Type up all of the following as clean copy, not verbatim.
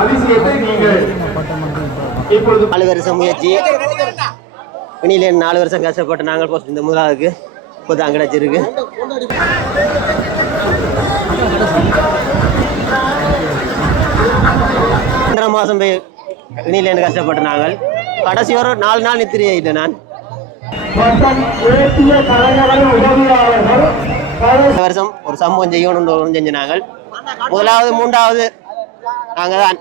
அதிசயத்தை நீங்கள் இப்பொழுது 4 வருஷம் முயற்சி இனியில 4 வருஷம் கஷ்டப்பட்டு நாங்கள் போஸ்ட் இந்த முதலாவுக்கு இப்போதான் கிடைச்சிருக்கு. மாதம் போய் இனியில கஷ்டப்பட்டு நாங்கள் கடைசி ஒரு 4 நாள் நித்திரியே இல்லை. நான் வருஷம் ஒரு சமூகம் செய்யணும் செஞ்ச நாங்கள் முதலாவது 3வது நாங்கள் தான்.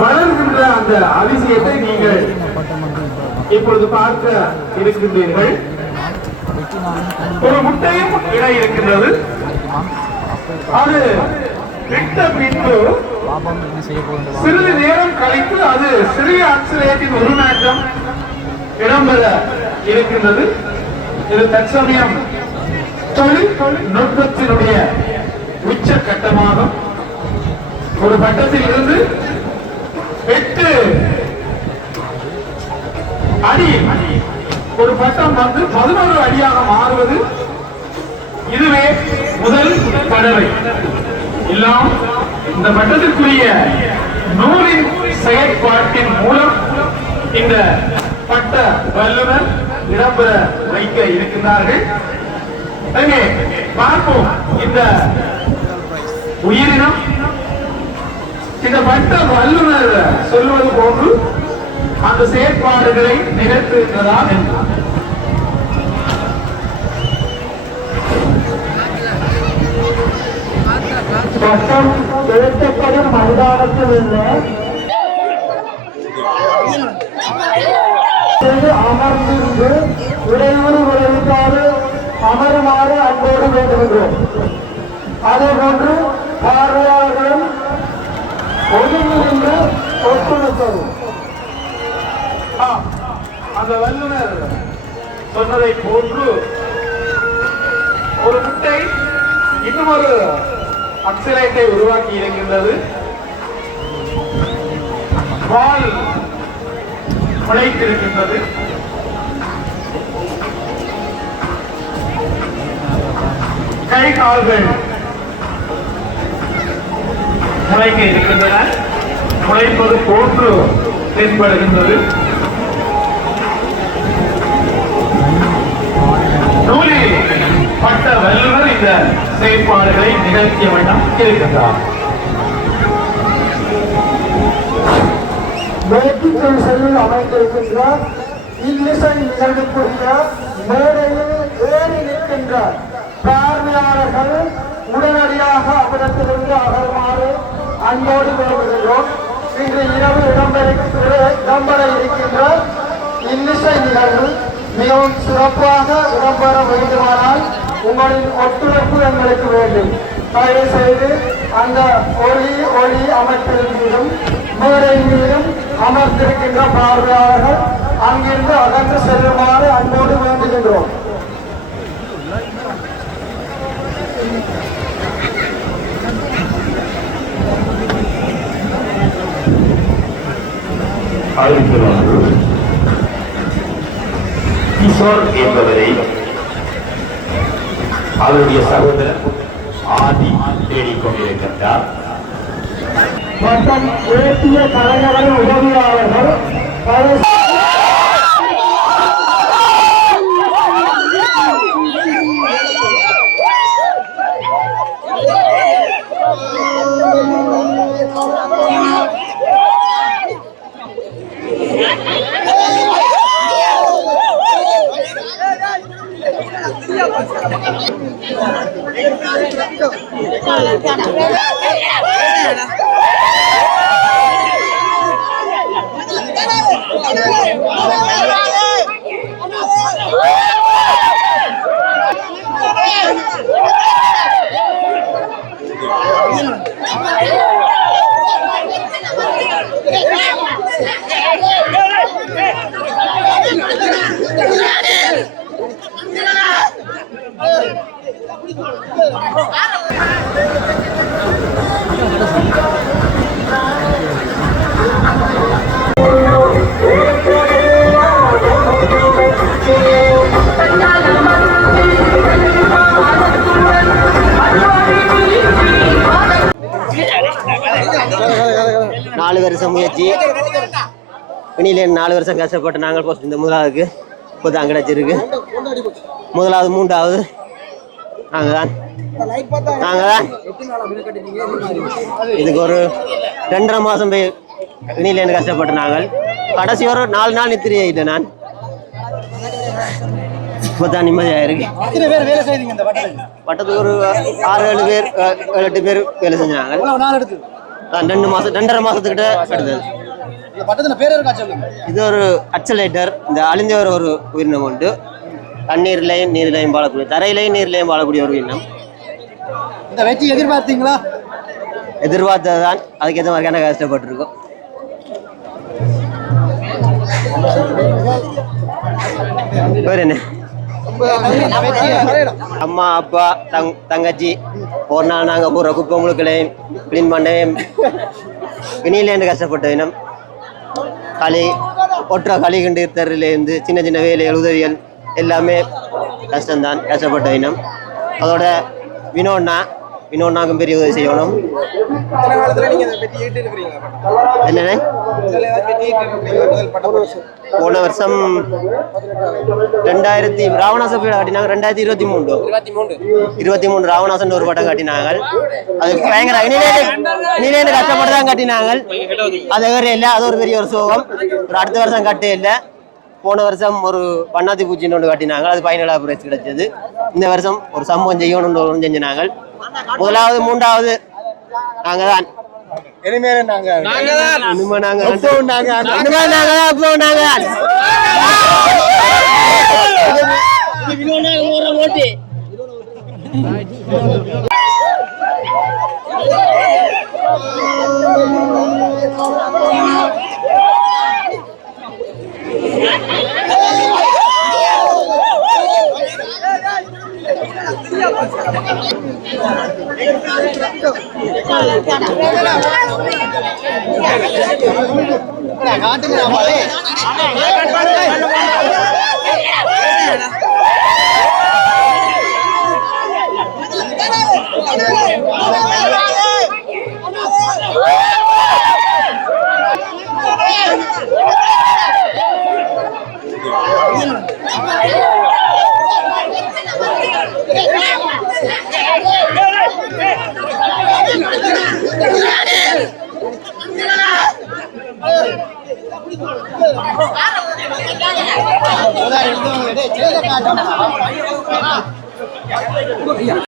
வளர்கின்ற அந்த அதிசயத்தை நீங்கள் இப்பொழுது பார்க்க இருக்கின்றீர்கள். ஒரு முட்டையும் இணை இருக்கின்றது. அது விட்ட பின்பு சிறிது நேரம் கழித்து அது சிறிய ஆக்சிலேட்டின் உருமாற்றம் இடம்பெற இருக்கின்றது. இது தற்சமயம் தொழில்நுட்பத்தினுடைய உச்சகட்டமாகும். ஒரு பட்டத்தில் இருந்து 8 அடி ஒரு பட்டம் வந்து 11 அடியாக மாறுவது இதுவே முதல் தடவை. எல்லாம் இந்த பட்டத்திற்குரிய நூலின் செயற்பாட்டின் மூலம் இந்த பட்ட வல்லுநர் இடம்பெற வைக்க இருக்கின்றார்கள். பார்ப்போம் இந்த உயிரினம் இந்த பட்ட வல்லுநர் சொல்வது போன்று அந்த செயற்பாடுகளை நிகழ்த்துகிறதா என்று. பட்டம் எழுத்தப்படும் மைதானத்தில் அமர்ந்திருந்து இடையூறு விளைவிக்காது அமருமாறு அன்போடு வேண்டுகின்றோம். அதே போன்று பார்வையாளர்களும் ஒதுங்கிருந்து ஒத்துழைப்பதும் அந்த வல்லுநர் சொன்னதை போன்று ஒரு முட்டை இன்னும் ஒரு அக்சிலேட்டை உருவாக்கி இருக்கின்றது. வால் முளைத்திருக்கின்றது. கை கால்கள் முளைக்க இருக்கின்றன. முளைப்பது போன்று தென்படுகின்றது. நூலில் பட்ட வல்லுநர் இந்த செயற்பாடுகளை நிகழ்த்திய வண்ணம் இருக்கின்றார். வேட்டைக்குள் செல்லில் அமைந்திருக்கின்ற இன்னிசை நிகழ்வுக்குரிய மேடையில் ஏறி நிற்கின்ற பார்வையாளர்கள் உடனடியாக அவ்விடத்திலிருந்து அகருமாறு அன்போடு வேண்டுகிறோம். இன்று இரவு இடம்பெற இருக்கின்ற இன்னிசை நிகழ்வு மிகவும் சிறப்பாக இடம்பெற வேண்டுமானால் உங்களின் ஒத்துழைப்பு எங்களுக்கு வேண்டும். தயவு செய்து அந்த ஒளி அமைப்பின் மீதும் மேடை மீதும் அமர்ந்திருக்கின்ற பார்வையாளர்கள் அங்கிருந்து அகன்று செல்லுமாறு அன்போடு வேண்டுகின்றோம். கிஷோர் என்பவரை அவருடைய சகோதரர் ஆதி தேடிக்கொண்டிருக்கின்றார். மற்றும் தேசிய கலைஞர்கள் உதவியாளர்கள் இனியில 4 வருஷம் கஷ்டப்பட்டு நாங்கள் போஸ்ட் இந்த முதலாவதுக்கு இப்போ தான் கிடைச்சிருக்கு. முதலாவது 3வது நாங்கள் தான் இதுக்கு ஒரு 2.5 மாதம் போய் இனியிலேருந்து கஷ்டப்பட்டு நாங்கள் கடைசி ஒரு 4 நாள் நித்திரியே இல்லை. நான் இப்போ தான் நிம்மதியாக இருக்கு. பட்டத்துக்கு ஒரு 6-7 பேர் 7-8 பேர் வேலை செஞ்சாங்க. 2.5 மாசத்துக்கிட்ட எடுத்தது. இது ஒரு அக்சலேட்டர். இந்த அழிஞ்சவர் ஒரு உயிரினம் உண்டு. தண்ணீர்லையும் நீர்லையும் வாழக்கூடிய, தரையிலையும் நீர்லையும் வாழக்கூடிய ஒரு உயிரினம். இந்த வெற்றி எதிர்பார்த்தீங்களா? எதிர்பார்த்தது தான். அதுக்கேற்ற மாதிரியான கஷ்டப்பட்டுருக்கோம். வேறு என்ன, அம்மா அப்பா தங்கச்சி ஒரு நாள் நாங்கள் பூரா குப்பை முழுக்களையும் க்ளீன் பண்ணவே இனியிலேருந்து கஷ்டப்பட்ட இனம். களி ஒற்ற களி கண்டு தரிலேருந்து சின்ன சின்ன வேலைகள் உதவிகள் எல்லாமே கஷ்டம்தான், கஷ்டப்பட்ட இனம். அதோட வினோன்னாக்கும் பெரிய உதவி செய்யணும். என்னென்ன போன வருஷம் 2000 ராவணாசம் காட்டினாங்க. 2023 ராவணாசன் ஒரு படம் காட்டினாங்க. அது பயங்கர இனிலேருந்து கஷ்டப்பட்டு தான் காட்டினாங்க. அது வேறு இல்லை, அது ஒரு பெரிய ஒரு சோகம். ஒரு அடுத்த வருஷம் கட்டே இல்லை. போன வருஷம் ஒரு பண்ணாத்தி பூச்சின்னு ஒன்று காட்டினாங்க. அது 17ஆவது பிரைஸ் கிடைச்சது. இந்த வருஷம் ஒரு சம்பவம் செய்யணும்னு ஒன்று செஞ்சினாங்க. முதலாவது 3வது நாங்கள் தான். இனிமேல் நாங்க